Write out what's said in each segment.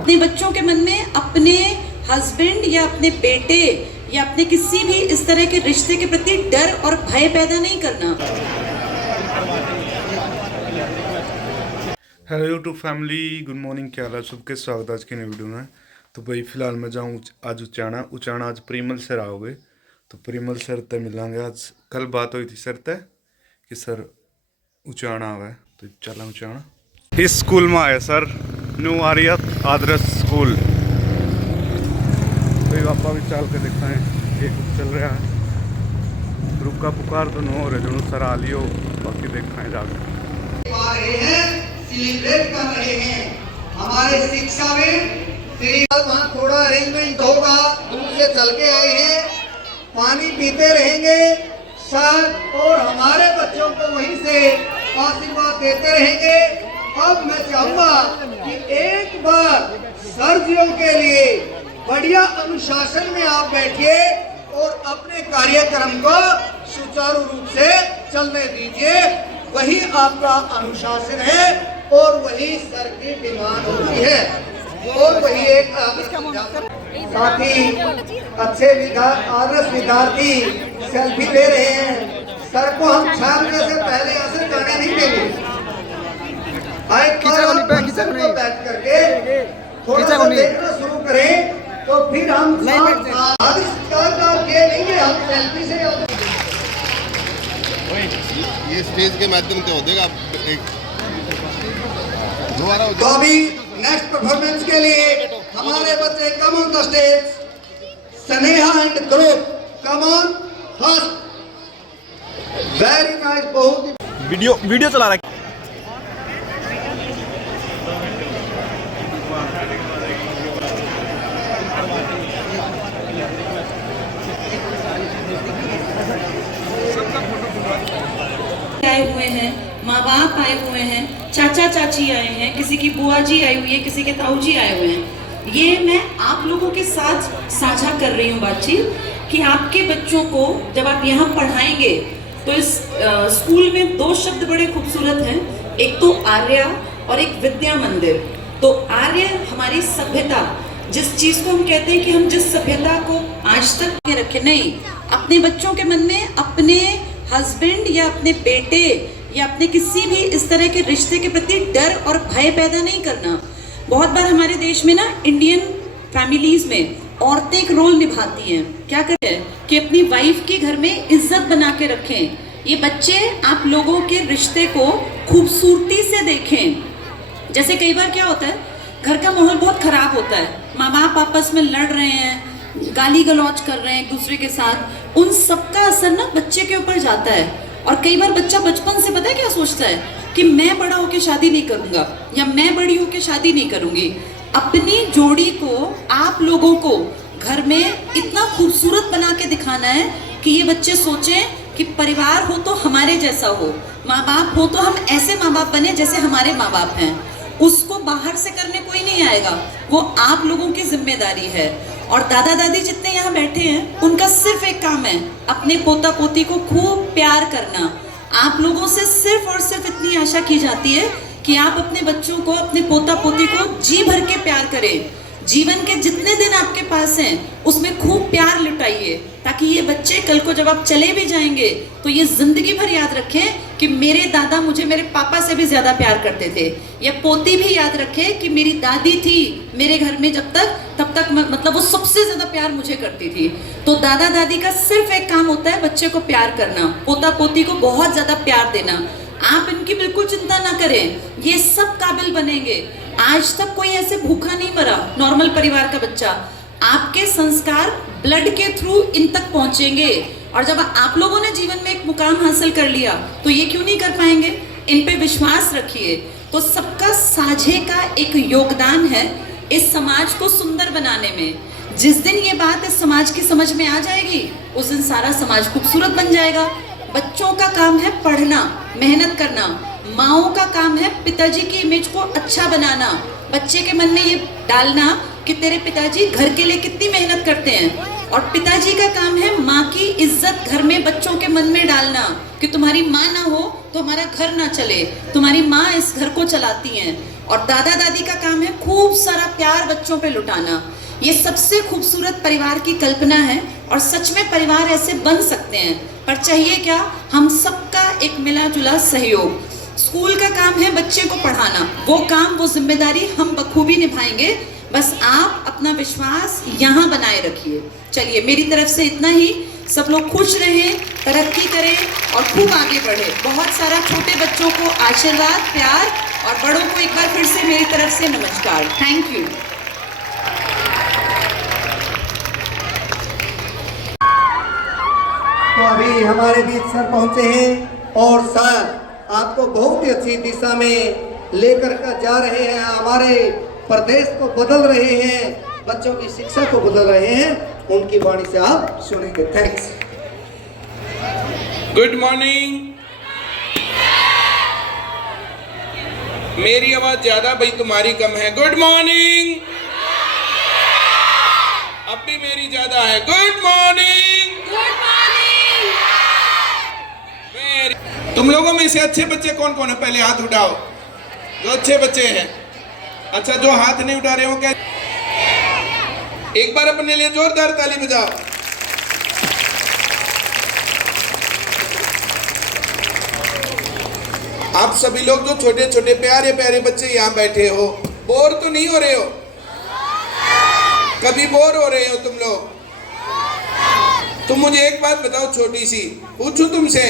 Hello YouTube family, good morning. क्या हाल है सबके? स्वागत है आज की नई वीडियो में। तो भाई फिलहाल मैं जाऊँ आज उचाना आज परिमल सर आओगे, तो परिमल सर तय मिलेंगे। आज कल बात हुई थी सर तय कि सर उचाना आवे, तो चला उचाना। इस स्कूल में आए सर, न्यू आर्यत आदर्श स्कूल। तो पापा भी चल के देखता है, एक चल रहा है। रुका पुकार तो नहीं हो रहे जो सर आ लियो, बाकी देखा है जाकर सेलिब्रेट कर रहे हैं। हमारे शिक्षा में वहाँ थोड़ा अरेंजमेंट होगा, दूर से चल के आए हैं, पानी पीते रहेंगे सर, और हमारे बच्चों को वहीं से आशीर्वाद देते रहेंगे। अब मैं चाहूंगा कि एक बार सर्दियों के लिए बढ़िया अनुशासन में आप बैठिए और अपने कार्यक्रम को सुचारू रूप से चलने दीजिए। वही आपका अनुशासन है और वही सर की डिमांड होती है, और वही एक साथ ही अच्छे आदर्श विद्यार्थी सेल्फी ले रहे हैं। सर को हम 6 बजे से पहले यहाँ से जाने नहीं देंगे। बैठ करके थोड़ा सा देखना शुरू करें, तो फिर हम लेंगे, हम सेल्फी से ये स्टेज के माध्यम से हो जाएगा। तो अभी नेक्स्ट परफॉर्मेंस के लिए हमारे बच्चे come on the stage, Sneha and group come on first. Very nice, बहुत वीडियो चला रहा है। आए हुए हैं, माँ बाप आए हुए हैं, चाचा चाची आए हैं, किसी की बुआ जी आई हुई है, किसी के ताऊ जी आए हुए हैं। ये मैं आप लोगों के साथ साझा कर रही हूँ बातचीत कि आपके बच्चों को जब आप यहाँ पढ़ाएंगे तो इस स्कूल में 2 शब्द बड़े खूबसूरत हैं, एक तो आर्या और एक विद्या मंदिर। तो आर्य हमारी सभ्यता, जिस चीज को हम कहते हैं कि हम जिस सभ्यता को आज तक रखे, नहीं, अपने बच्चों के मन में अपने हस्बैंड या अपने बेटे या अपने किसी भी इस तरह के रिश्ते के प्रति डर और भय पैदा नहीं करना। बहुत बार हमारे देश में ना, इंडियन फैमिलीज में औरतें एक रोल निभाती हैं। क्या करते हैं कि अपनी वाइफ की घर में इज्जत बना के रखें। ये बच्चे आप लोगों के रिश्ते को खूबसूरती से देखें। जैसे कई बार क्या होता है, घर का माहौल बहुत खराब होता है, माँ बाप आपस में लड़ रहे हैं, गाली गलौज कर रहे हैं एक दूसरे के साथ, उन सबका असर ना बच्चे के ऊपर जाता है। और कई बार बच्चा बचपन से पता है क्या सोचता है कि मैं बड़ा होकर शादी नहीं करूंगा या मैं बड़ी होकर शादी नहीं करूंगी। अपनी जोड़ी को, आप लोगों को घर में इतना खूबसूरत बना के दिखाना है कि ये बच्चे सोचें कि परिवार हो तो हमारे जैसा हो, माँ बाप हो तो हम ऐसे माँ बाप बने जैसे हमारे माँ बाप हैं। उसको बाहर से करने कोई नहीं आएगा, वो आप लोगों की जिम्मेदारी है। और दादा दादी जितने यहाँ बैठे हैं, उनका सिर्फ एक काम है, अपने पोता पोती को खूब प्यार करना। आप लोगों से सिर्फ और सिर्फ इतनी आशा की जाती है कि आप अपने बच्चों को, अपने पोता पोती को जी भर के प्यार करें। जीवन के जितने दिन आपके पास हैं उसमें खूब प्यार लुटाइए, ताकि ये बच्चे कल को जब आप चले भी जाएंगे तो ये जिंदगी भर याद रखें कि मेरे दादा मुझे मेरे पापा से भी ज्यादा प्यार करते थे। या पोती भी याद रखे कि मेरी दादी थी मेरे घर में जब तक, तब तक मतलब वो सबसे ज्यादा प्यार मुझे करती थी। तो दादा दादी का सिर्फ एक काम होता है, बच्चे को प्यार करना, पोता पोती को बहुत ज्यादा प्यार देना। आप इनकी बिल्कुल चिंता ना करें, ये सब काबिल बनेंगे। आज तक कोई ऐसे भूखा नहीं मरा नॉर्मल परिवार का बच्चा। आपके संस्कार ब्लड के थ्रू इन तक पहुंचेंगे, और जब आप लोगों ने जीवन में एक मुकाम हासिल कर लिया तो ये क्यों नहीं कर पाएंगे? इन पे विश्वास रखिए। तो सबका साझे का एक योगदान है इस समाज को सुंदर बनाने में। जिस दिन ये बात इस समाज की समझ में आ जाएगी, उस दिन सारा समाज खूबसूरत बन जाएगा। बच्चों का काम है पढ़ना, मेहनत करना। माओं का काम है पिताजी की इमेज को अच्छा बनाना, बच्चे के मन में ये डालना कि तेरे पिताजी घर के लिए कितनी मेहनत करते हैं। और पिताजी का काम है माँ की इज्जत घर में बच्चों के मन में डालना कि तुम्हारी माँ ना हो तो हमारा घर ना चले, तुम्हारी माँ इस घर को चलाती हैं। और दादा दादी का काम है खूब सारा प्यार बच्चों पे लुटाना। ये सबसे खूबसूरत परिवार की कल्पना है और सच में परिवार ऐसे बन सकते हैं, पर चाहिए क्या? हम सबका एक मिला जुला सहयोग। स्कूल का काम है बच्चे को पढ़ाना, वो काम वो जिम्मेदारी हम बखूबी निभाएंगे। बस आप अपना विश्वास यहाँ बनाए रखिए। चलिए मेरी तरफ से इतना ही। सब लोग खुश रहें, तरक्की करें और खूब आगे बढ़े। बहुत सारा छोटे बच्चों को आशीर्वाद, प्यार और बड़ों को एक बार फिर से मेरी तरफ से नमस्कार। Thank you. तो अभी हमारे बीच सर पहुंचे हैं और सर आपको बहुत ही अच्छी दिशा में लेकर जा रहे हैं, हमारे प्रदेश को बदल रहे हैं, बच्चों की शिक्षा को बदल रहे हैं। उनकी वाणी से आप सुनेंगे। थैंक्स। Good morning. मेरी आवाज ज्यादा भाई, तुम्हारी कम है। Good morning. अब भी मेरी ज्यादा है। Good morning. तुम लोगों में से अच्छे बच्चे कौन कौन है? पहले हाथ उठाओ जो अच्छे बच्चे हैं। अच्छा, जो हाथ नहीं उठा रहे हो क्या? एक बार अपने लिए जोरदार ताली बजाओ। आप सभी लोग जो छोटे छोटे प्यारे प्यारे बच्चे यहाँ बैठे हो, बोर तो नहीं हो रहे हो? कभी बोर हो रहे हो तुम लोग? तुम मुझे एक बात बताओ, छोटी सी पूछूं तुमसे,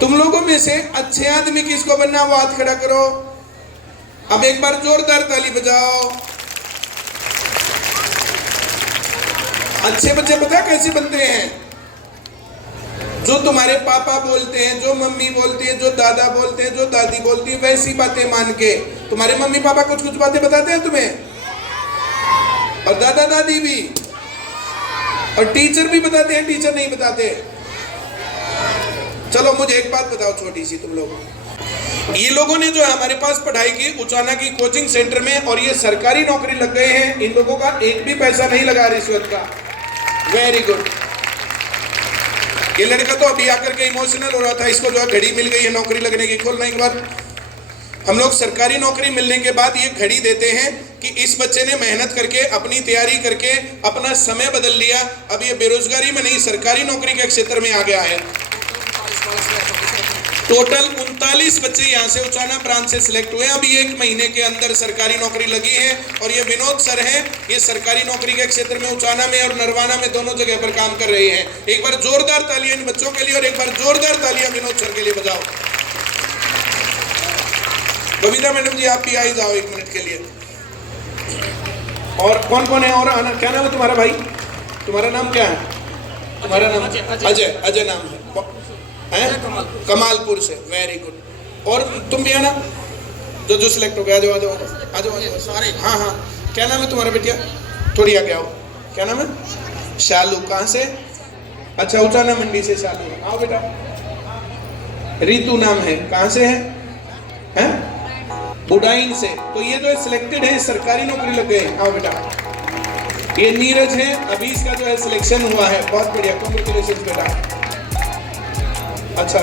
तुम लोगों में से अच्छे आदमी किसको बनना? वो हाथ खड़ा करो। अब एक बार जोरदार ताली बजाओ। अच्छे बच्चे पता कैसे बनते हैं? जो तुम्हारे पापा बोलते हैं, जो मम्मी बोलती है, जो दादा बोलते हैं, जो दादी बोलती है, वैसी बातें मान के। तुम्हारे मम्मी पापा कुछ कुछ बातें बताते हैं तुम्हें, और दादा दादी भी, और टीचर भी बताते हैं, टीचर नहीं बताते। चलो मुझे एक बात बताओ छोटी सी, तुम लोग, ये लोगों ने जो हमारे पास पढ़ाई की उचाना की कोचिंग सेंटर में, और ये सरकारी नौकरी लग गए हैं, इन लोगों का एक भी पैसा नहीं लगा रिश्वत का। Very good. ये लड़का तो अभी आकर के इमोशनल हो रहा था, इसको जो है घड़ी मिल गई है नौकरी लगने की। खोलने के बाद हम लोग सरकारी नौकरी मिलने के बाद ये घड़ी देते हैं कि इस बच्चे ने मेहनत करके, अपनी तैयारी करके अपना समय बदल लिया, अब ये बेरोजगारी में नहीं सरकारी नौकरी के क्षेत्र में आ गया है। टोटल 39 बच्चे यहाँ से उचाना ब्रांच से सिलेक्ट हुए। अभी 1 महीने के अंदर सरकारी नौकरी लगी है, और ये विनोद सर हैं, ये सरकारी नौकरी के क्षेत्र में उचाना में और नरवाना में दोनों जगह पर काम कर रहे हैं। एक बार जोरदार तालियां इन बच्चों के लिए, और एक बार जोरदार तालियां विनोद सर के लिए बजाओ। बबीता मैडम जी आप भी आई जाओ 1 मिनट के लिए। और कौन कौन है और आना? क्या नाम है तुम्हारा भाई? तुम्हारा नाम क्या है? तुम्हारा नाम अजय। अजय नाम है, कमालपुर से। Very good. और तुम भी आना, जो सिलेक्ट हो गया। आ जाओ सारे। हाँ हाँ, क्या नाम है तुम्हारा बेटिया? थोड़ी आगे आओ। क्या नाम है? शालू। कहाँ से? अच्छा, उचाना मंडी से शालू। आओ बेटा। रितु नाम है, कहाँ से है? बुडाइन से। तो ये जो है सिलेक्टेड है, सरकारी नौकरी लग गए। आओ बेटा। ये नीरज है, अभी इसका जो है सिलेक्शन हुआ है। बहुत बढ़िया, कांग्रेचुलेशन बेटा। अच्छा,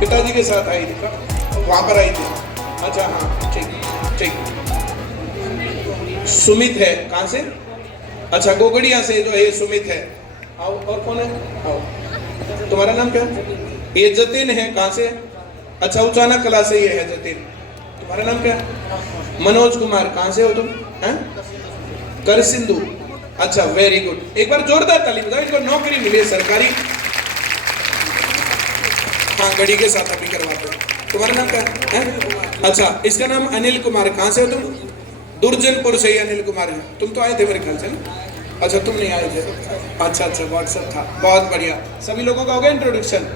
पिताजी के साथ आई थी, वहां पर आई थी? अच्छा हाँ, ठीक ठीक। सुमित है, कहाँ से? अच्छा, गोगड़िया से जो है सुमित है। आओ। और कौन है? आओ। तुम्हारा नाम क्या? ये जतिन है, कहाँ से? अच्छा, उचाना कला से ये है जतिन। तुम्हारा नाम क्या? मनोज कुमार। कहाँ से हो तुम? हैं? कर सिंधु। अच्छा, वेरी गुड। एक बार जोरदार ताली बजाओ, इनको नौकरी मिली है सरकारी। हाँ, घड़ी के साथ अभी करवाते हो। तुम्हारा नाम क्या है? अच्छा, इसका नाम अनिल कुमार। कहाँ से हो तुम? दुर्जनपुर से ही अनिल कुमार है। तुम तो आए थे मेरे ख्याल से ना? अच्छा, तुम नहीं आए थे। अच्छा, व्हाट्सएप था। बहुत बढ़िया। सभी लोगों का हो गया इंट्रोडक्शन।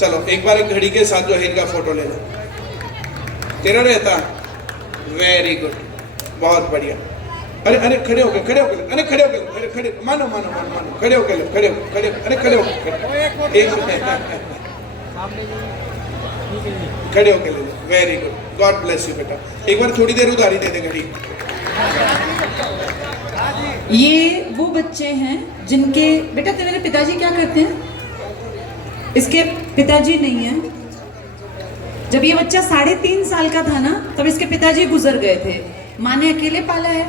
चलो एक बार एक घड़ी के साथ जो है इनका फोटो ले लो। तेरा रहता? वेरी गुड, बहुत बढ़िया। अरे अरे खड़े हो गए, खड़े हो गए, अरे खड़े हो गए, अरे खड़े, मानो मानो मानो मानो, खड़े हो गए, खड़े हो, खड़े, अरे खड़े हो गए, एक खड़े हो गए। Very good, God bless you बेटा। एक बार थोड़ी देर उधारी दे दे घड़ी। ये वो बच्चे हैं जिनके बेटा तेरे पिताजी क्या करते हैं? इसके पिताजी नहीं है। जब ये बच्चा 3.5 साल का था ना, तब इसके पिताजी गुजर गए थे। माँ ने अकेले पाला है।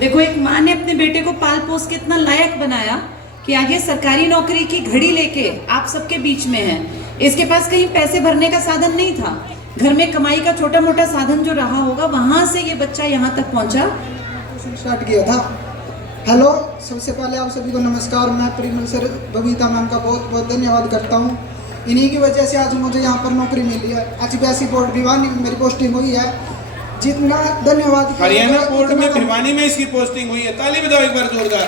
देखो, एक माँ ने अपने बेटे को पाल पोस के इतना लायक बनाया कि आज ये सरकारी नौकरी की घड़ी लेके आप सबके बीच में है। इसके पास कहीं पैसे भरने का साधन नहीं था, घर में कमाई का छोटा मोटा साधन जो रहा होगा, वहां से ये बच्चा यहाँ तक पहुंचा। स्टार्ट किया था। हेलो, सबसे पहले आप सभी को नमस्कार। मैं परिमल सर बबीता मैम का बहुत बहुत धन्यवाद करता हूँ। इन्हीं की वजह से आज मुझे यहाँ पर नौकरी मिली है। HBSC बोर्ड भिवानी में मेरी पोस्टिंग हुई है। जितना धन्यवाद हरियाणा बोर्ड में भिवानी में इसकी पोस्टिंग हुई है। ताली बजाओ एक बार जोरदार।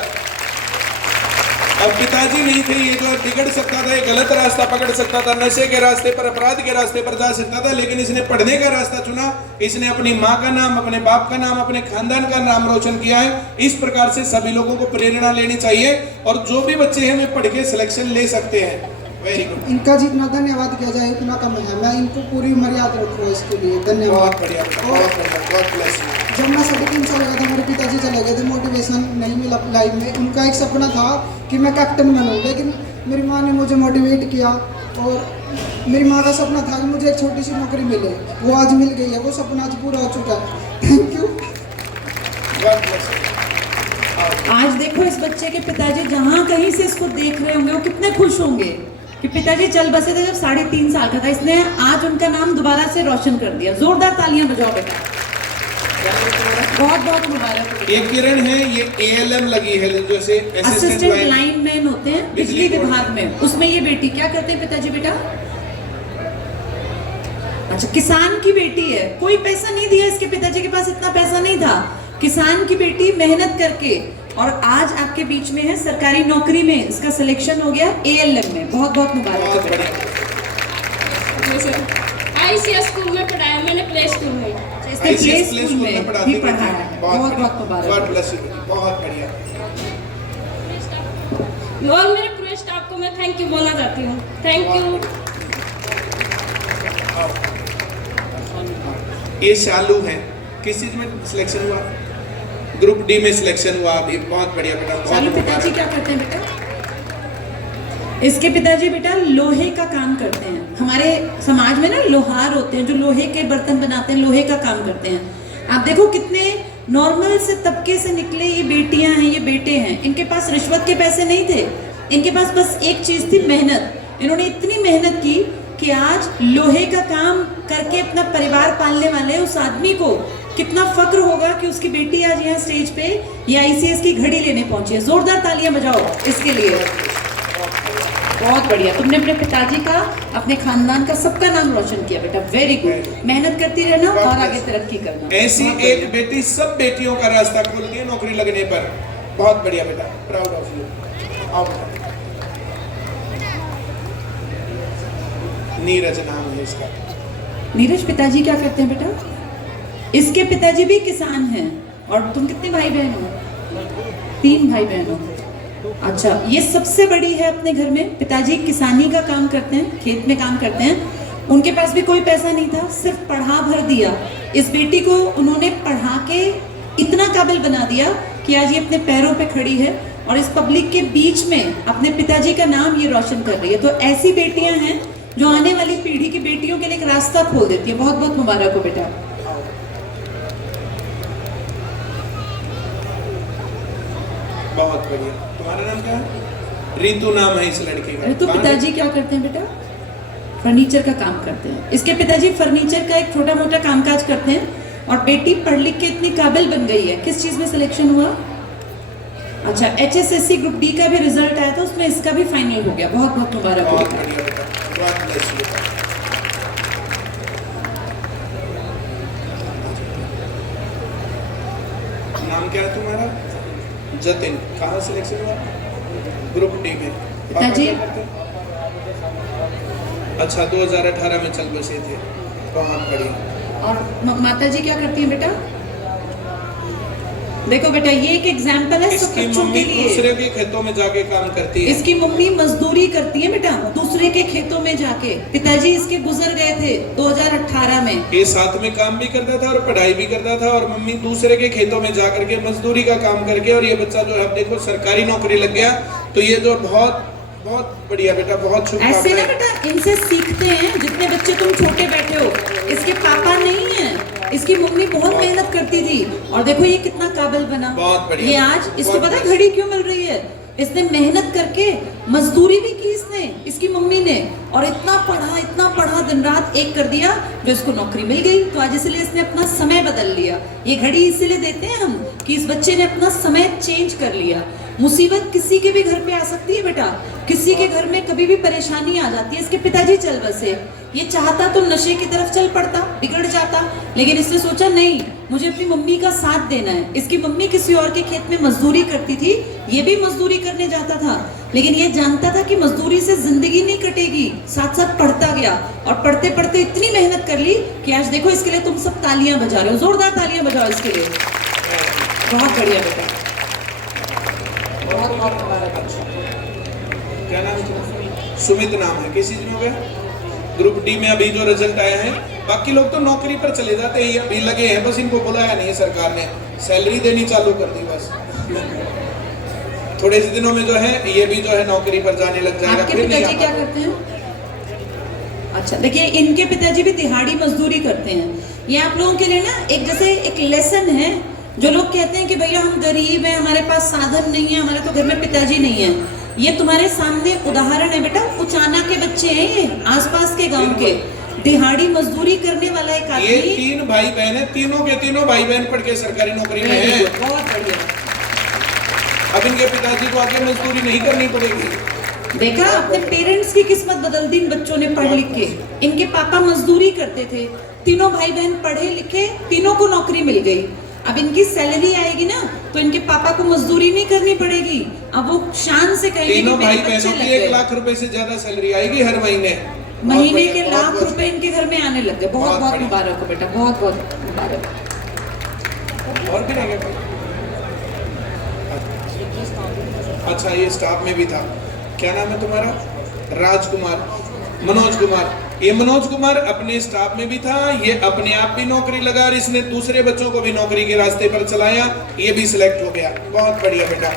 अब पिताजी नहीं थे, ये जो बिगड़ सकता था, ये गलत रास्ता पकड़ सकता था, नशे के रास्ते पर, अपराध के रास्ते पर जा सकता था, लेकिन इसने पढ़ने का रास्ता चुना। इसने अपनी माँ का नाम, अपने बाप का नाम, अपने खानदान का नाम रोशन किया है। इस प्रकार से सभी लोगों को प्रेरणा लेनी चाहिए और जो भी बच्चे हैं वे पढ़ के सिलेक्शन ले सकते हैं। Very good. इनका जितना धन्यवाद किया जाए उतना कम है। मैं इनको पूरी उम्र याद रखूँ इसके लिए। धन्यवाद। बहुत बढ़िया, बहुत बढ़िया, गॉड ब्लेस यू। जब मैं 3.5 साल का था, मेरे पिताजी चले गए थे। मोटिवेशन नहीं मिला लाइफ में। उनका एक सपना था कि मैं कैप्टन बनूं, लेकिन मेरी माँ ने मुझे मोटिवेट किया और मेरी माँ का सपना था कि मुझे एक छोटी सी नौकरी मिले। वो आज मिल गई है। वो सपना आज पूरा हो चुका है। Thank you. God bless you. आज देखो, इस बच्चे के पिताजी जहां कहीं से इसको देख रहे होंगे, वो कितने खुश होंगे कि पिताजी चल बसे थे जब 3.5 साल का था। इसने आज उनका नाम दोबारा से रोशन कर दिया। जोरदार तालियां बजाओ बेटा। बहुत बहुत मुबारक। ये किरण है, ये ALM लगी है, जैसे असिस्टेंट लाइनमैन होते हैं बिजली विभाग में, उसमें ये बेटी क्या करते हैं पिताजी बेटा? अच्छा, किसान की बेटी है। कोई पैसा नहीं दिया इसके पिताजी के पास, इतना पैसा नहीं था। किसान की बेटी मेहनत करके और आज आपके बीच में है। सरकारी नौकरी में इसका सिलेक्शन हो गया ALM में। बहुत बहुत मुबारक है बेटा। ICS स्कूल में पढ़ाया मैंने, प्ले स्कूल में। इसने प्ले स्कूल में भी पढ़ा है। बहुत बहुत मुबारक। God bless you. बहुत बढ़िया। और मेरे पूरे स्टाफ को मैं थैंक यू बोलना चाहती हूँ। Thank you. ये शालू है, किस चीज में सिलेक्शन हुआ? ग्रुप D में सिलेक्शन हुआ अभी। बहुत बढ़िया बेटा। चालू पिताजी क्या करते हैं बेटा? इसके पिताजी बेटा लोहे का काम करते हैं। हमारे समाज में ना लोहार होते हैं जो लोहे के बर्तन बनाते हैं, लोहे का काम करते हैं। आप देखो कितने नॉर्मल से तबके से निकले ये बेटियां हैं, ये बेटे हैं। इनके पास रिश्वत के पैसे नहीं थे, इनके पास बस एक चीज थी, मेहनत। इन्होंने इतनी मेहनत की कि आज लोहे का काम करके अपना परिवार पालने वाले उस आदमी को कितना फक्र होगा कि उसकी बेटी आज यहाँ स्टेज पे ये ICS की घड़ी लेने पहुंची है। जोरदार तालियां बजाओ इसके लिए। बहुत बढ़िया, तुमने अपने पिताजी का, अपने खानदान का, सबका नाम रोशन किया बेटा। Very good. मेहनत करती रहना और आगे तरक्की करना। ऐसी एक बेटी सब बेटियों का रास्ता खोलती है नौकरी लगने पर। बहुत बढ़िया बेटा, प्राउड ऑफ यू। आओ बेटा। नीरज नाम है इसका। नीरज पिताजी क्या करते हैं बेटा? इसके पिताजी भी किसान हैं। और तुम कितने भाई बहन हो? 3 भाई बहन हो। अच्छा, ये सबसे बड़ी है अपने घर में। पिताजी किसानी का काम करते हैं, खेत में काम करते हैं। उनके पास भी कोई पैसा नहीं था, सिर्फ पढ़ा भर दिया। इस बेटी को उन्होंने पढ़ा के इतना काबिल बना दिया कि आज ये अपने पैरों पे खड़ी है और इस पब्लिक के बीच में अपने पिताजी का नाम ये रोशन कर रही है। तो ऐसी बेटियां हैं जो आने वाली पीढ़ी की बेटियों के लिए एक रास्ता खोल देती है। बहुत बहुत मुबारक हो बेटा। बहुत बढ़िया। तुम्हारा नाम क्या है? रितु नाम है इस लड़की का। तो पिताजी क्या करते हैं बेटा? फर्नीचर का काम करते हैं। इसके पिताजी फर्नीचर का एक छोटा मोटा कामकाज करते हैं और बेटी पढ़ लिख के इतनी काबिल बन गई है। किस चीज में सिलेक्शन हुआ? अच्छा, HSSC ग्रुप D का भी रिजल्ट आया था, उसमें इसका भी फाइनल हो गया। बहुत बहुत मुबारक हो। बहुत बढ़िया बेटा। God bless you. नाम क्या है तुम्हारा? जतिन। कहाँ सिलेक्शन हुआ? ग्रुप D में। पिताजी? अच्छा, 2018 में चल बसे थे। बहुत बढ़िया। और माता जी क्या करती हैं बेटा? देखो बेटा, ये एक एग्जाम्पल है सब इसकी बच्चों मम्मी के लिए। दूसरे के खेतों में जाके काम करती है। इसकी मम्मी मजदूरी करती है बेटा, दूसरे के खेतों में जाके। पिताजी इसके गुजर गए थे 2018 में। ये साथ में काम भी करता था और पढ़ाई भी करता था और मम्मी दूसरे के खेतों में जा करके मजदूरी का काम करके, और ये बच्चा जो है अब देखो सरकारी नौकरी लग गया। तो ये जो बहुत बहुत बढ़िया बेटा, बहुत ऐसे ना शुभकामनाएं। बेटा, इनसे सीखते हैं। जितने बच्चे तुम छोटे बैठे हो, इसके पापा नहीं है, इसकी मम्मी बहुत मेहनत करती थी और देखो ये कितना काबिल बना। बहुत बढ़िया। ये आज इसको पता है घड़ी क्यों मिल रही है? इसने मेहनत करके मजदूरी भी की इसने, इसकी मम्मी ने, और इतना पढ़ा दिन रात एक कर दिया जो इसको नौकरी मिल गई। तो आज इसलिए इसने अपना समय बदल लिया। ये घड़ी इसलिए देते हैं हम कि इस बच्चे ने अपना समय चेंज कर लिया। मुसीबत किसी के भी घर पे आ सकती है बेटा, किसी के घर में कभी भी परेशानी आ जाती है। इसके पिताजी चल बसे, ये चाहता तो नशे की तरफ चल पड़ता, बिगड़ जाता, लेकिन इसने सोचा नहीं, मुझे अपनी मम्मी का साथ देना है। इसकी मम्मी किसी और के खेत में मजदूरी करती थी, ये भी मजदूरी करने जाता था, लेकिन ये जानता था कि मजदूरी से जिंदगी नहीं कटेगी। साथ साथ पढ़ता गया और पढ़ते पढ़ते इतनी मेहनत कर ली कि आज देखो इसके लिए तुम सब तालियां बजा रहे हो। जोरदार तालियां बजाओ इसके लिए। बहुत बढ़िया बेटा, बहुत मुबारक। क्या नाम है? सुमित नाम है। किस चीज में हो गया? ग्रुप डी में अभी जो रिजल्ट आया है। बाकी लोग तो नौकरी पर चले जाते हैं, ये अभी लगे हैं, बस इनको बुलाया नहीं है सरकार ने, सैलरी देनी चालू कर दी बस। थोड़े से दिनों में जो है ये भी जो है नौकरी पर जाने लग जाएगा। आपके पिताजी क्या करते हैं? अच्छा देखिए, इनके पिताजी भी दिहाड़ी मजदूरी करते हैं। ये आप लोगों के लिए ना एक जैसे एक लेसन है। जो लोग कहते हैं कि भैया हम गरीब हैं, हमारे पास साधन नहीं है, हमारे तो घर में पिताजी नहीं है, ये तुम्हारे सामने उदाहरण है बेटा। उचाना के बच्चे हैं ये, आसपास के गांव के, दिहाड़ी मजदूरी करने वाला एक आदमी। ये 3 भाई बहन है, तीनों के तीनों भाई बहन पढ़ के सरकारी नौकरी में हैं। बहुत बढ़िया। अब इनके पिताजी को आगे मजदूरी नहीं करनी पड़ेगी। देखा, अपने पेरेंट्स की किस्मत बदल दी इन बच्चों ने पढ़ लिख के। इनके पापा मजदूरी करते थे, तीनों भाई बहन पढ़े लिखे, तीनों को नौकरी मिल गई। अब इनकी सैलरी आएगी ना तो इनके पापा को मजदूरी नहीं करनी पड़ेगी। अब वो शान से कहेंगे तीनों कि भाई मेरे बच्चे बहनों लग की 1 गए। लाख रुपए से ज्यादा सैलरी आएगी हर महीने। महीने के लाख रुपए इनके घर में आने लग गए। बहुत बहुत मुबारक हो बेटा, बहुत बहुत मुबारक। और भी रह गया? अच्छा, ये स्टाफ में भी था। क्या नाम है तुम्हारा? राजकुमार, मनोज कुमार। ये मनोज कुमार अपने स्टाफ में भी था, ये अपने आप भी नौकरी लगा और इसने दूसरे बच्चों को भी नौकरी के रास्ते पर चलाया, ये भी सिलेक्ट हो गया। बहुत बढ़िया बेटा।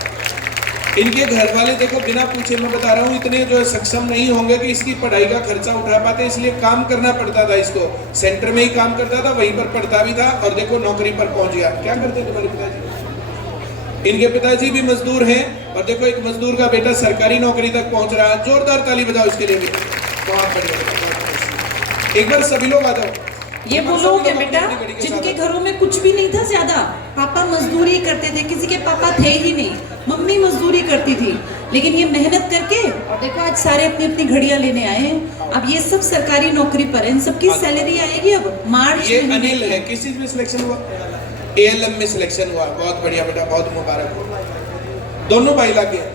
इनके घर वाले देखो बिना पूछे मैं बता रहा हूँ, इतने जो सक्षम नहीं होंगे कि इसकी पढ़ाई का खर्चा उठा पाते, इसलिए काम करना पड़ता था इसको। सेंटर में ही काम करता था, वहीं पर पढ़ता भी था और देखो नौकरी पर पहुंच गया। क्या करते तुम्हारे पिताजी? इनके पिताजी भी मजदूर हैं और देखो एक मजदूर का बेटा सरकारी नौकरी तक पहुंच रहा है। जोरदार ताली बजाओ इसके लिए भी। बहुत बढ़िया। एक बार सभी लोग आ जाओ। ये वो लोग हैं बेटा जिनके घरों में कुछ भी नहीं था ज्यादा, पापा मजदूरी करते थे, किसी के पापा थे ही नहीं, मम्मी मजदूरी करती थी, लेकिन ये मेहनत करके और देखो आज सारे अपनी अपनी घड़ियां लेने आए हैं। अब ये सब सरकारी नौकरी पर है, इन सबकी सैलरी आएगी अब मार्च। ये अनिल है, किस चीज में सिलेक्शन हुआ? ALM में सिलेक्शन हुआ। बहुत बढ़िया बेटा, बहुत मुबारक हो। दोनों भाई लग गए,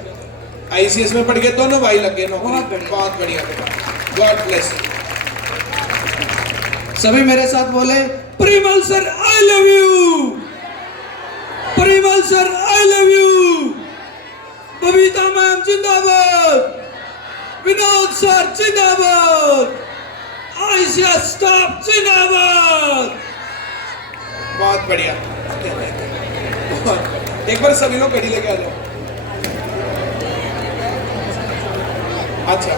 ICS में पढ़ गए, दोनों भाई लग गए नौकरी। बहुत बढ़िया बेटा, गॉड ब्लेस। सभी मेरे साथ बोले, Parimal sir I love you, Parimal sir I love you, Babita ma'am जिंदाबाद, विनोद सर जिंदाबाद, आयशा स्टाफ जिंदाबाद। बहुत बढ़िया। एक बार सभी लोग घड़ी लेके आ जाओ। अच्छा,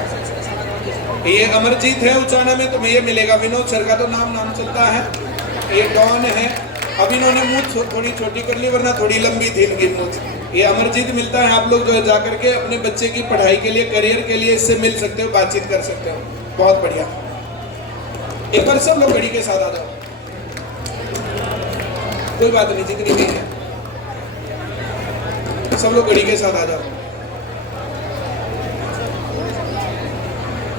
ये अमरजीत है उचाना में, तुम्हें ये मिलेगा। विनोद सर का तो नाम चलता है, ये डॉन है। अब इन्होंने मूंछ थोड़ी छोटी कर ली, वरना थोड़ी लंबी थी इनकी मूंछ। ये अमरजीत मिलता है, आप लोग जो है जाकर के अपने बच्चे की पढ़ाई के लिए, करियर के लिए इससे मिल सकते हो, बातचीत कर सकते हो। बहुत बढ़िया। एक बार सब लोग घड़ी के साथ आ जाओ। कोई बात नहीं, जितनी भी है सब लोग घड़ी के साथ आ जाओ।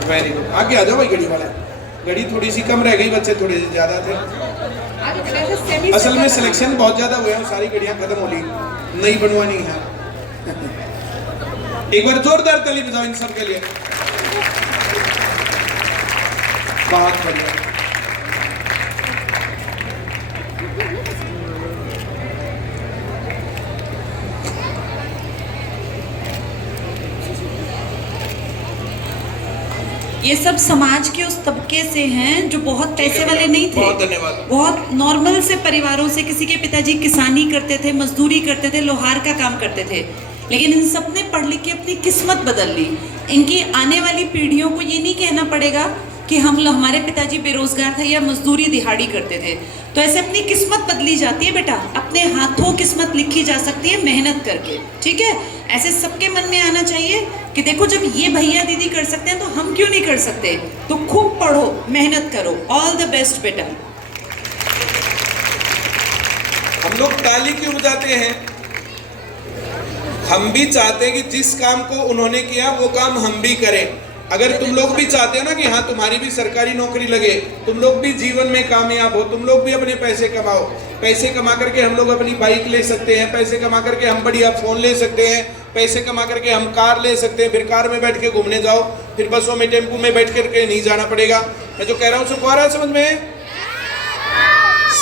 Very good. आगे आ जाओ भाई घड़ी वाला। घड़ी थोड़ी सी कम रह गई, बच्चे थोड़े से ज्यादा थे। असल में सिलेक्शन बहुत ज्यादा हुए हैं, सारी घड़ियां खत्म हो ली, नई बनवानी है। एक बार जोरदार ताली बजाओ इन सब के लिए। बहुत बढ़िया। ये सब समाज के उस तबके से हैं जो बहुत पैसे वाले नहीं थे, बहुत धन्यवाद। बहुत नॉर्मल से परिवारों से। किसी के पिताजी किसानी करते थे, मजदूरी करते थे, लोहार का काम करते थे, लेकिन इन सब ने पढ़ लिख के अपनी किस्मत बदल ली। इनकी आने वाली पीढ़ियों को ये नहीं कहना पड़ेगा कि हमारे पिताजी बेरोजगार थे या मजदूरी दिहाड़ी करते थे। तो ऐसे अपनी किस्मत बदली जाती है बेटा, अपने हाथों किस्मत लिखी जा सकती है मेहनत करके, ठीक है। ऐसे सबके मन में आना चाहिए कि देखो जब ये भैया दीदी कर सकते हैं तो हम क्यों नहीं कर सकते। तो खूब पढ़ो, मेहनत करो। ऑल द बेस्ट बेटा। हम लोग ताली क्यों बजाते हैं? हम भी चाहते हैं कि जिस काम को उन्होंने किया वो काम हम भी करें। अगर तुम लोग भी चाहते हो ना कि हाँ तुम्हारी भी सरकारी नौकरी लगे, तुम लोग भी जीवन में कामयाब हो, तुम लोग भी अपने पैसे कमाओ, पैसे कमा करके हम लोग अपनी बाइक ले सकते हैं, पैसे कमा करके हम बढ़िया फोन ले सकते हैं, पैसे कमा करके हम कार ले सकते हैं, फिर कार में बैठ के घूमने जाओ, फिर बसों में टेम्पो में बैठ करके नहीं जाना पड़ेगा। मैं जो कह रहा हूँ सबको आ रहा है समझ में?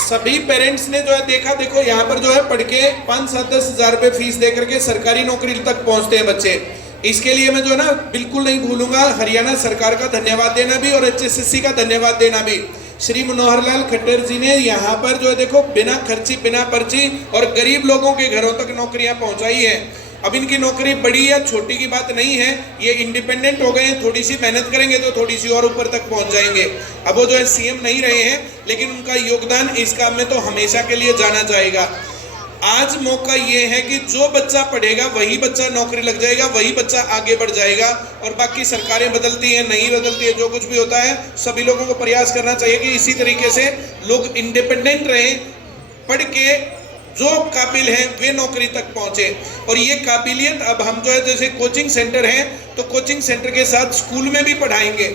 सभी पेरेंट्स ने जो है देखा, देखो यहाँ पर जो है पढ़ के 5-7-10 हज़ार रुपये फीस दे करके सरकारी नौकरी तक पहुँचते हैं बच्चे। इसके लिए मैं जो है ना बिल्कुल नहीं भूलूंगा हरियाणा सरकार का धन्यवाद देना भी और HSSC का धन्यवाद देना भी। श्री मनोहर लाल खट्टर जी ने यहाँ पर जो है देखो बिना खर्ची बिना पर्ची और गरीब लोगों के घरों तक नौकरियां पहुंचाई हैं। अब इनकी नौकरी बड़ी या छोटी की बात नहीं है, ये इंडिपेंडेंट हो गए हैं, थोड़ी सी मेहनत करेंगे तो थोड़ी सी और ऊपर तक पहुंच जाएंगे। अब वो जो है CM नहीं रहे हैं, लेकिन उनका योगदान इस काम में तो हमेशा के लिए जाना जाएगा। आज मौका ये है कि जो बच्चा पढ़ेगा वही बच्चा नौकरी लग जाएगा, वही बच्चा आगे बढ़ जाएगा। और बाकी सरकारें बदलती हैं नहीं बदलती है, जो कुछ भी होता है सभी लोगों को प्रयास करना चाहिए कि इसी तरीके से लोग इंडिपेंडेंट रहें, पढ़ के जो काबिल हैं वे नौकरी तक पहुंचे। और ये काबिलियत अब हम जो है जैसे कोचिंग सेंटर हैं तो कोचिंग सेंटर के साथ स्कूल में भी पढ़ाएंगे।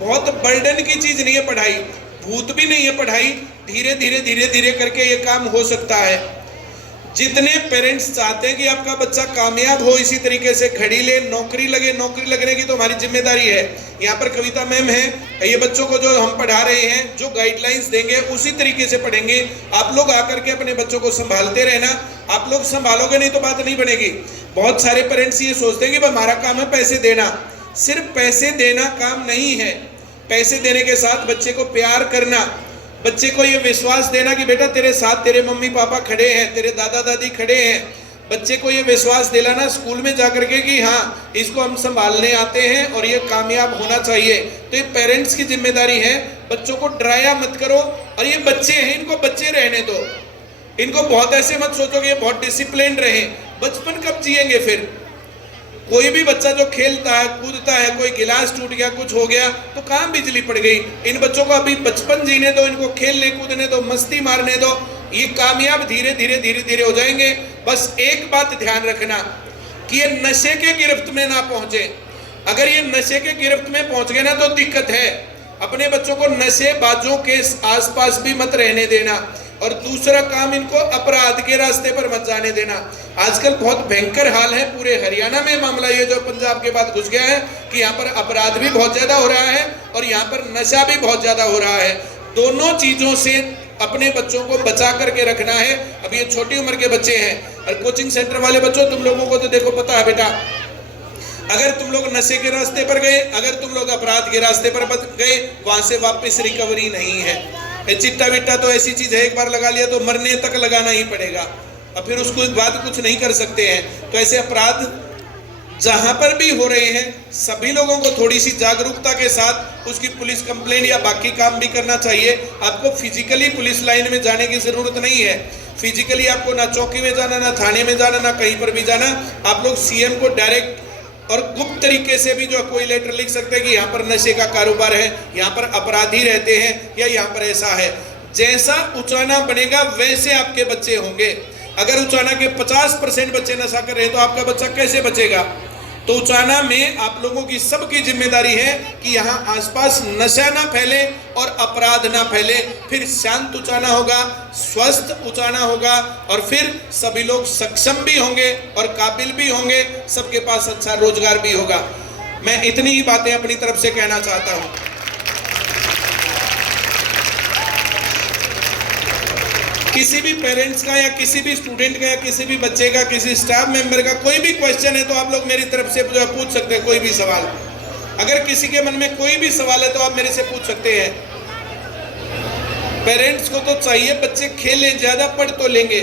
बहुत बर्डन की चीज़ नहीं है पढ़ाई, भूत भी नहीं है पढ़ाई, धीरे धीरे धीरे धीरे करके ये काम हो सकता है। जितने पेरेंट्स चाहते हैं कि आपका बच्चा कामयाब हो, इसी तरीके से घड़ी ले, नौकरी लगे, नौकरी लगने की तो हमारी जिम्मेदारी है। यहाँ पर कविता मैम है, ये बच्चों को जो हम पढ़ा रहे हैं, जो गाइडलाइंस देंगे उसी तरीके से पढ़ेंगे। आप लोग आकर के अपने बच्चों को संभालते रहना, आप लोग संभालोगे नहीं तो बात नहीं बनेगी। बहुत सारे पेरेंट्स ये सोचते हैं कि हमारा काम है पैसे देना, सिर्फ पैसे देना काम नहीं है। पैसे देने के साथ बच्चे को प्यार करना, बच्चे को ये विश्वास देना कि बेटा तेरे साथ तेरे मम्मी पापा खड़े हैं, तेरे दादा दादी खड़े हैं। बच्चे को ये विश्वास दिलाना स्कूल में जाकर के कि हाँ इसको हम संभालने आते हैं और ये कामयाब होना चाहिए। तो ये पेरेंट्स की जिम्मेदारी है। बच्चों को डराया मत करो। और ये बच्चे हैं, इनको बच्चे रहने दो, इनको बहुत ऐसे मत सोचो कि ये बहुत डिसिप्लिन रहे। बचपन कब जिएंगे फिर? कोई भी बच्चा जो खेलता है कूदता है, कोई गिलास टूट गया, कुछ हो गया तो कहाँ बिजली पड़ गई। इन बच्चों को अभी बचपन जीने दो, इनको खेलने कूदने दो, मस्ती मारने दो, ये कामयाब धीरे धीरे धीरे धीरे हो जाएंगे। बस एक बात ध्यान रखना कि ये नशे के गिरफ्त में ना पहुंचे। अगर ये नशे के गिरफ्त में पहुंच गए ना तो दिक्कत है। अपने बच्चों को नशे बाजों के आसपास भी मत रहने देना। और दूसरा काम, इनको अपराध के रास्ते पर मत जाने देना। आजकल बहुत भयंकर हाल है, पूरे हरियाणा में मामला ये जो पंजाब के बाद घुस गया है कि यहाँ पर अपराध भी बहुत ज्यादा हो रहा है और यहाँ पर नशा भी बहुत ज्यादा हो रहा है। दोनों चीजों से अपने बच्चों को बचा करके रखना है। अब ये छोटी उम्र के बच्चे हैं। और कोचिंग सेंटर वाले बच्चों, तुम लोगों को तो देखो पता है बेटा, अगर तुम लोग नशे के रास्ते पर गए, अगर तुम लोग अपराध के रास्ते पर गए, वहां से वापस रिकवरी नहीं है। चिट्टा विट्टा तो ऐसी चीज है, एक बार लगा लिया तो मरने तक लगाना ही पड़ेगा और फिर उसको बाद कुछ नहीं कर सकते हैं। तो ऐसे अपराध जहां पर भी हो रहे हैं, सभी लोगों को थोड़ी सी जागरूकता के साथ उसकी पुलिस कंप्लेंट या बाकी काम भी करना चाहिए। आपको फिजिकली पुलिस लाइन में जाने की जरूरत नहीं है। फिजिकली आपको ना चौकी में जाना, ना थाने में जाना, ना कहीं पर भी जाना। आप लोग CM को डायरेक्ट और गुप्त तरीके से भी जो कोई लेटर लिख सकते हैं कि यहाँ पर नशे का कारोबार है, यहाँ पर अपराधी रहते हैं या यहाँ पर ऐसा है। जैसा उचाना बनेगा वैसे आपके बच्चे होंगे। अगर उचाना के 50% बच्चे नशा कर रहे हैं तो आपका बच्चा कैसे बचेगा? तो उचाना में आप लोगों की सबकी जिम्मेदारी है कि यहाँ आसपास नशा ना फैले और अपराध ना फैले। फिर शांत उचाना होगा, स्वस्थ उचाना होगा और फिर सभी लोग सक्षम भी होंगे और काबिल भी होंगे, सबके पास अच्छा रोजगार भी होगा। मैं इतनी ही बातें अपनी तरफ से कहना चाहता हूँ। किसी भी पेरेंट्स का या किसी भी स्टूडेंट का या किसी भी बच्चे का, किसी स्टाफ मेंबर का कोई भी क्वेश्चन है तो आप लोग मेरी तरफ से जो है पूछ सकते हैं। कोई भी सवाल, अगर किसी के मन में कोई भी सवाल है तो आप मेरे से पूछ सकते हैं। पेरेंट्स को तो चाहिए बच्चे खेलें, ज्यादा पढ़ तो लेंगे,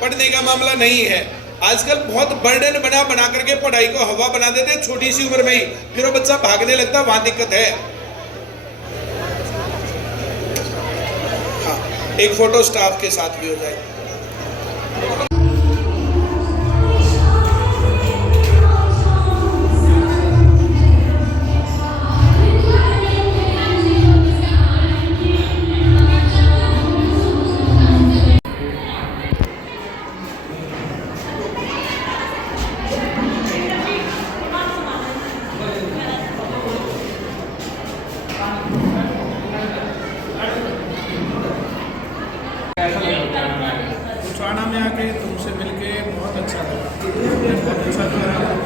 पढ़ने का मामला नहीं है। आजकल बहुत बर्डन बना करके पढ़ाई को हवा बना देते हैं छोटी सी उम्र में ही, फिर वो बच्चा भागने लगता, वहां दिक्कत है। एक फोटो स्टाफ के साथ भी हो जाए। उचाना में आके तुमसे मिलके बहुत अच्छा लगा। बहुत अच्छा लग रहा है।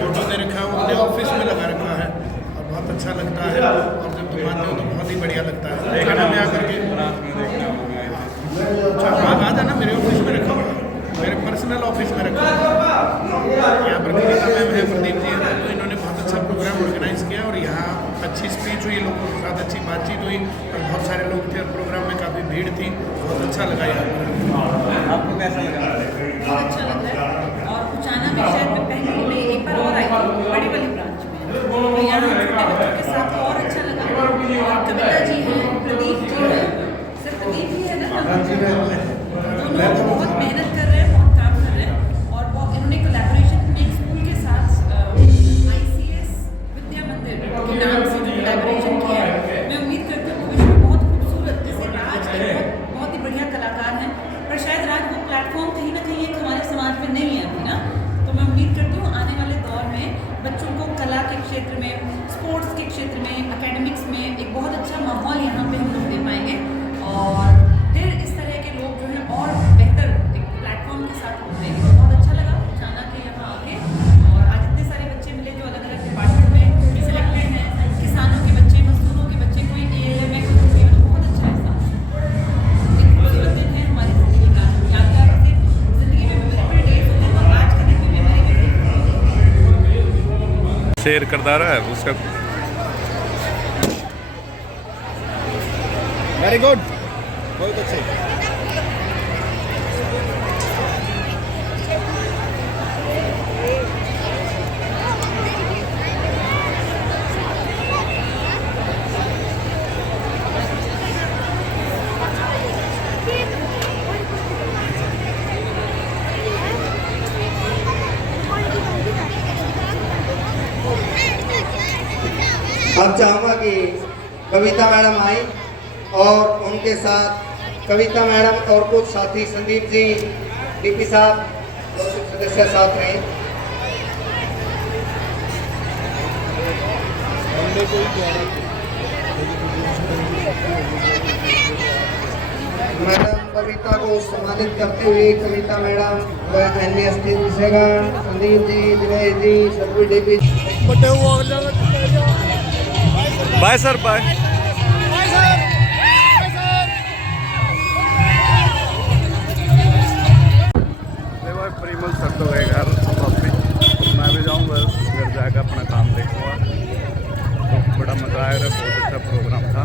फोटो दे रखा है, वो अपने ऑफिस में लगा रखा है और बहुत अच्छा लगता है। और जब तुम आते हो तो बहुत ही बढ़िया लगता है। उचाना में आकर के आ जाना, मेरे ऑफिस में रखा हुआ है, मेरे पर्सनल ऑफिस में रखा हुआ है। यहाँ पर कविता मैम है, प्रदीप जी हैं, तो इन्होंने बहुत अच्छा प्रोग्राम ऑर्गेनाइज किया और यहाँ अच्छी स्पीच हुई, लोगों के साथ अच्छी बातचीत हुई और बहुत सारे लोग थे और प्रोग्राम में काफ़ी भीड़ थी। बहुत अच्छा लगा यहाँ पर। आपको कैसा लगा? बहुत अच्छा लग रहा है। और उचाना में शायद मैं पहले मैं एक बार और आई थी बड़ी वाली ब्रांच में, तो यहाँ छोटे बच्चों के साथ और अच्छा लगा। और कविता जी हैं, प्रदीप जी हैं, सिर्फ प्रदीप ही है ना, दोनों बहुत मेहनत कर रहे हैं, बहुत काम कर रहे हैं। और वो इन्होंने कोलैबोरेशन में एक स्कूल के साथ ICS विद्या मंदिर के नाम से जो कोलैबोरेशन किया है, मैं उम्मीद करती हूँ भविष्य में बहुत खूबसूरत, जैसे राज बहुत ही बढ़िया कलाकार हैं, पर शायद राज वो प्लेटफॉर्म कहीं ना कहीं एक हमारे समाज में नहीं है अभी ना। तो मैं उम्मीद करती हूँ आने वाले दौर में बच्चों को कला के क्षेत्र में, स्पोर्ट्स के क्षेत्र में, एकेडमिक्स में एक बहुत अच्छा माहौल यहाँ पे हम लोग दे पाएंगे। और फिर इस तरह के लोग जो हैं और बेहतर एक प्लेटफॉर्म के साथ होते हैं। बहुत अच्छा लगा उचाना के यहाँ आके। और आज इतने सारे बच्चे मिले जो अलग अलग डिपार्टमेंट में सिलेक्टेड हैं, किसानों के बच्चे, मजदूरों के बच्चे, कोई ALM में, कोई CA में, तो बहुत अच्छा एहसास है। एक खूबसूरत दिन है हमारी ज़िंदगी का, यादगार से ज़िंदगी में मेमोरेबल डेज होते हैं और आज के दिन भी मेमोरेबल। शेयर करता रहा है उसका। वेरी गुड, बहुत अच्छे। अब चाहूँगा कि कविता मैडम आई और उनके साथ कविता मैडम और कुछ साथी संदीप जी, DP साहब और कुछ सदस्य साथ रहे। मैडम कविता को सम्मानित करते हुए कविता मैडम व अन्य विषयगण संदीप जी, दिनेश जी, सभी DP। Bye sir, bye. Parimal sir तो गए घर वापस, मैं भी जाऊँगा घर जाकर अपना काम देखूँगा। तो बड़ा मज़ा आया, बहुत अच्छा प्रोग्राम था।